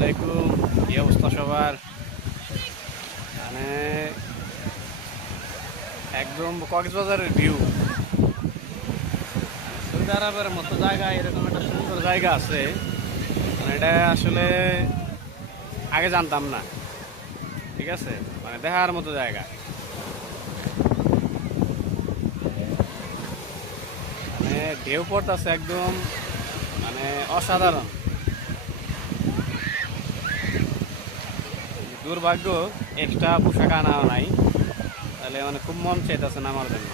আলাইকুম, কি অবস্থা সবার? মানে একদম কক্সবাজারের ভিউ। সৌদি আরবের মতো জায়গায় এরকম একটা সুন্দর জায়গা আছে, মানে এটা আসলে আগে জানতাম না। ঠিক আছে, মানে দেখার মতো জায়গা। মানে ঢেউ পড়তেছে একদম, মানে অসাধারণ। দুর্ভাগ্য এক্সট্রা পোশাক আনা নাই, তাহলে মানে খুব মন চাইতেছে নামার জন্য।